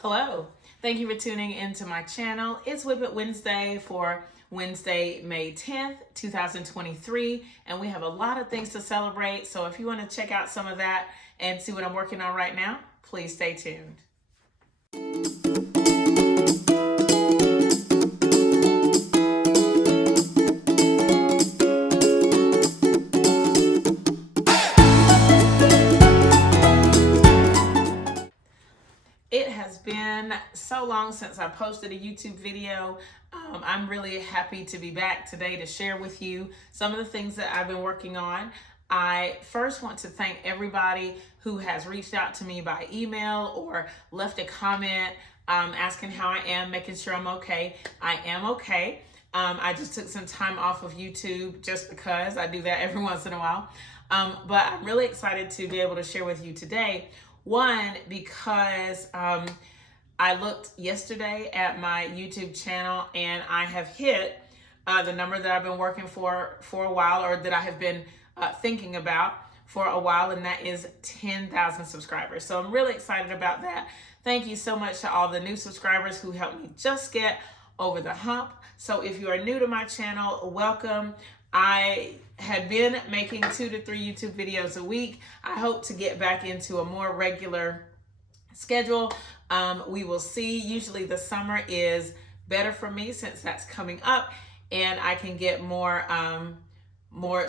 Hello, thank you for tuning into my channel. It's WIP It Wednesday for Wednesday, May 10th, 2023, and we have a lot of things to celebrate. So if you want to check out some of that and see what I'm working on right now, please stay tuned. It has been so long since I posted a YouTube video. I'm really happy to be back today to share with you some of the things that I've been working on. I first want to thank everybody who has reached out to me by email or left a comment asking how I am, making sure I'm okay. I am okay. I just took some time off of YouTube just because I do that every once in a while. But I'm really excited to be able to share with you today. One, because I looked yesterday at my YouTube channel and I have hit the number that I've been working for a while, or that I have been thinking about for a while, and that is 10,000 subscribers. So I'm really excited about that. Thank you so much to all the new subscribers who helped me just get over the hump. So if you are new to my channel, welcome. I had been making 2 to 3 YouTube videos a week. I hope to get back into a more regular schedule. We will see. Usually the summer is better for me since that's coming up, and I can get more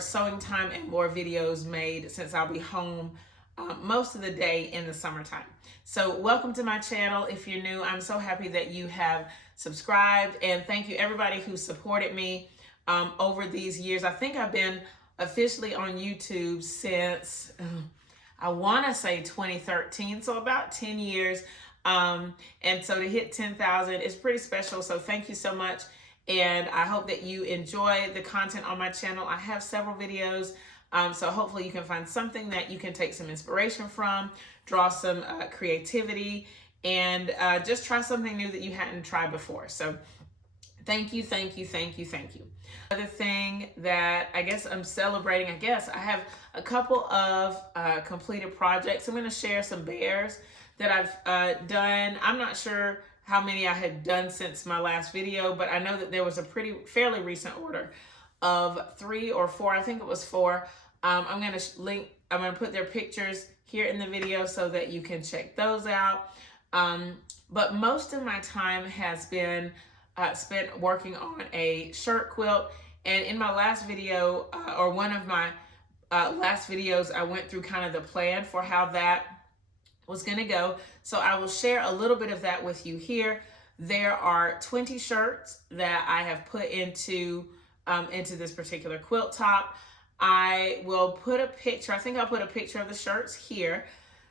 sewing time and more videos made since I'll be home most of the day in the summertime. So welcome to my channel. If you're new, I'm so happy that you have subscribed, and thank you everybody who supported me over these years. I think I've been officially on YouTube since I want to say 2013, so about 10 years. And so to hit 10,000 is pretty special. So thank you so much. And I hope that you enjoy the content on my channel. I have several videos. So hopefully you can find something that you can take some inspiration from, draw some creativity, and just try something new that you hadn't tried before. So thank you, thank you, thank you, thank you. Another thing that I guess I'm celebrating, I have a couple of completed projects. I'm going to share some bears that I've done. I'm not sure how many I had done since my last video, but I know that there was a fairly recent order of 3 or 4. I think it was 4. I'm going to put their pictures here in the video so that you can check those out. But most of my time has been spent working on a shirt quilt. And in my last video, or one of my last videos, I went through kind of the plan for how that was going to go. So I will share a little bit of that with you here. There are 20 shirts that I have put into this particular quilt top. I will put a picture, I think I'll put a picture of the shirts here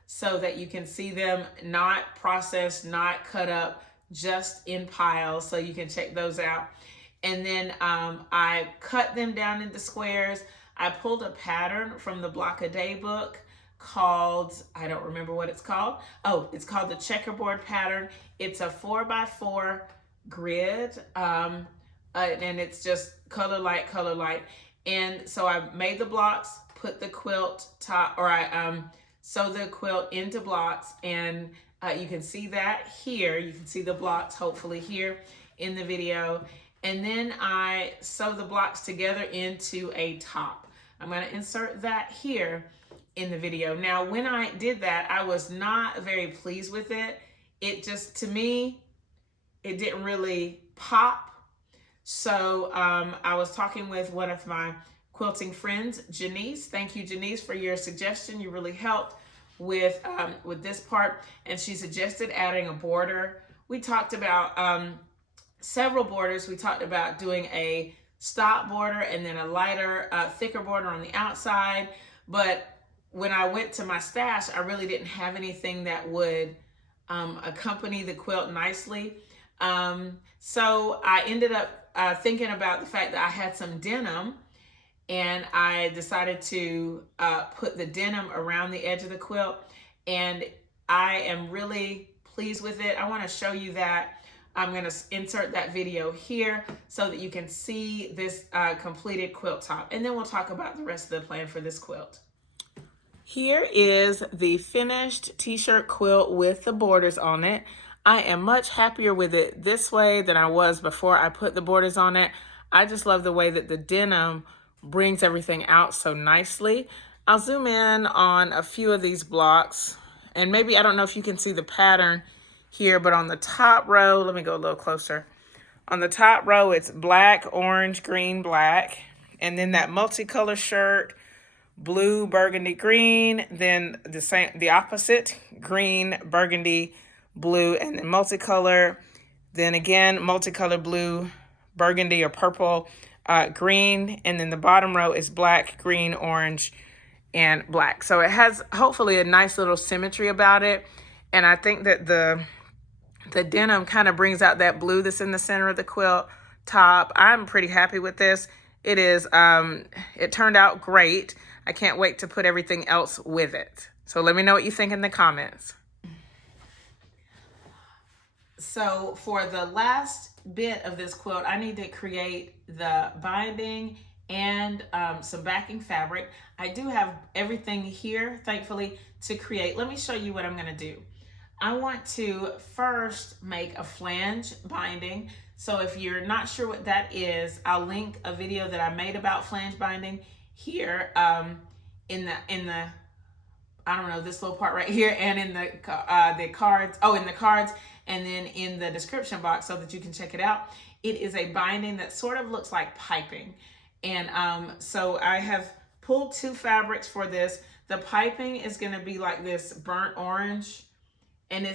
so that you can see them not processed, not cut up, just in piles, so you can check those out. And then I cut them down into squares. I pulled a pattern from the Block a Day book called, I don't remember what it's called. Oh, it's called the checkerboard pattern. It's a 4x4 grid, and it's just color light, color light. And so I made the blocks, put the quilt top, or I sewed the quilt into blocks, and you can see that here. You can see the blocks hopefully here in the video. And then I sew the blocks together into a top. I'm going to insert that here in the video. Now, when I did that, I was not very pleased with it. It just, to me, it didn't really pop. So I was talking with one of my quilting friends, Janice. Thank you, Janice, for your suggestion. You really helped with this part, and she suggested adding a border. We talked about several borders. We talked about doing a stop border and then a lighter, thicker border on the outside. But when I went to my stash, I really didn't have anything that would accompany the quilt nicely. So I ended up thinking about the fact that I had some denim, and I decided to put the denim around the edge of the quilt, and I am really pleased with it. I want to show you that. I'm going to insert that video here so that you can see this completed quilt top, and then we'll talk about the rest of the plan for this quilt. Here is the finished t-shirt quilt with the borders on it. I am much happier with it this way than I was before I put the borders on it. I just love the way that the denim brings everything out so nicely. I'll zoom in on a few of these blocks, and maybe, I don't know if you can see the pattern here, but on the top row, let me go a little closer. On the top row, it's black, orange, green, black, and then that multicolor shirt, blue, burgundy, green, then the opposite, green, burgundy, blue, and then multicolor, then again multicolor, blue, burgundy or purple, green, and then the bottom row is black, green, orange, and black. So it has hopefully a nice little symmetry about it, and I think that the denim kind of brings out that blue that's in the center of the quilt top. I'm pretty happy with this. It is, it turned out great. I can't wait to put everything else with it. So let me know what you think in the comments. So for the last bit of this quilt, I need to create the binding and some backing fabric. I do have everything here, thankfully, to create. Let me show you what I'm gonna do. I want to first make a flange binding. So if you're not sure what that is, I'll link a video that I made about flange binding here in the I don't know, this little part right here, and in the cards, in the cards, and then in the description box so that you can check it out. It is a binding that sort of looks like piping. And so I have pulled 2 fabrics for this. The piping is gonna be like this burnt orange, and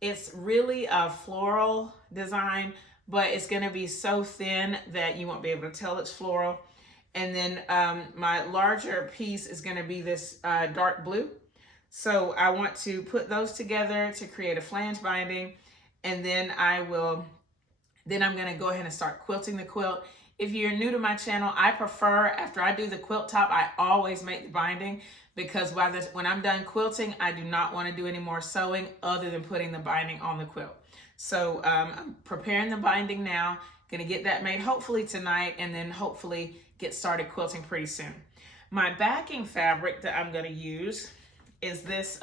it's really a floral design, but it's gonna be so thin that you won't be able to tell it's floral. And then my larger piece is gonna be this dark blue. So I want to put those together to create a flange binding, and then I'm gonna go ahead and start quilting the quilt. If you're new to my channel, I prefer, after I do the quilt top, I always make the binding, because when I'm done quilting, I do not want to do any more sewing other than putting the binding on the quilt. So I'm preparing the binding now, gonna get that made hopefully tonight, and then hopefully get started quilting pretty soon. My backing fabric that I'm gonna use is this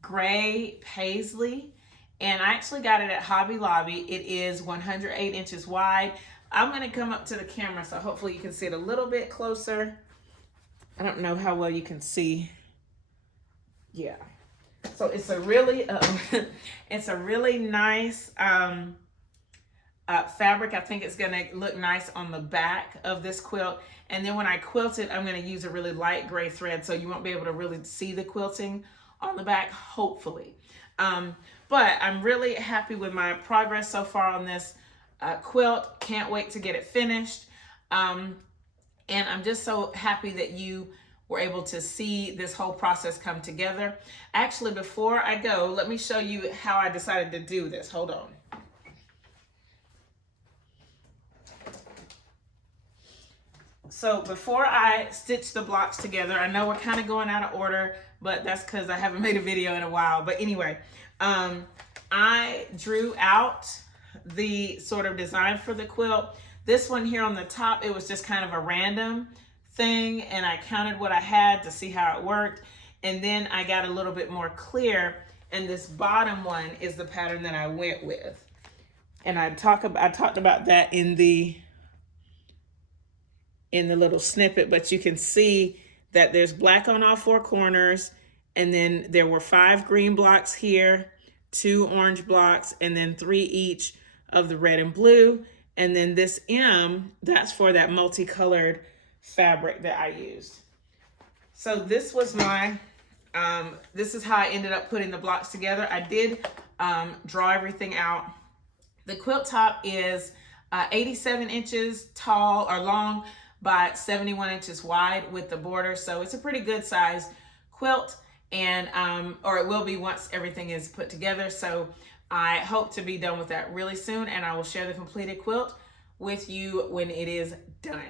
gray paisley, and I actually got it at Hobby Lobby. It is 108 inches wide. I'm gonna come up to the camera so hopefully you can see it a little bit closer. I don't know how well you can see. Yeah. So it's a really, it's a really nice fabric. I think it's gonna look nice on the back of this quilt. And then when I quilt it, I'm gonna use a really light gray thread, so you won't be able to really see the quilting on the back, hopefully. But I'm really happy with my progress so far on this quilt. Can't wait to get it finished. And I'm just so happy that you were able to see this whole process come together. Actually, before I go, let me show you how I decided to do this. Hold on. So before I stitch the blocks together, I know we're kind of going out of order, but that's because I haven't made a video in a while. But anyway, I drew out the sort of design for the quilt. This one here on the top, it was just kind of a random thing, and I counted what I had to see how it worked, and then I got a little bit more clear, and this bottom one is the pattern that I went with. And I talked about that in the little snippet, but you can see that there's black on all 4 corners, and then there were 5 green blocks here, 2 orange blocks, and then 3 each of the red and blue. And then this M, that's for that multicolored fabric that I used. So this was my, this is how I ended up putting the blocks together. I did draw everything out. The quilt top is 87 inches tall or long by 71 inches wide with the border. So it's a pretty good size quilt, and or it will be once everything is put together. So I hope to be done with that really soon, and I will share the completed quilt with you when it is done.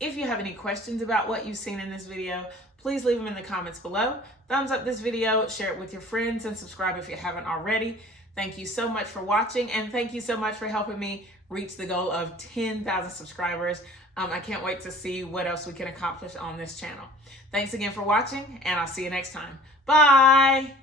If you have any questions about what you've seen in this video, please leave them in the comments below. Thumbs up this video, share it with your friends, and subscribe if you haven't already. Thank you so much for watching, and thank you so much for helping me reach the goal of 10,000 subscribers. I can't wait to see what else we can accomplish on this channel. Thanks again for watching, and I'll see you next time. Bye!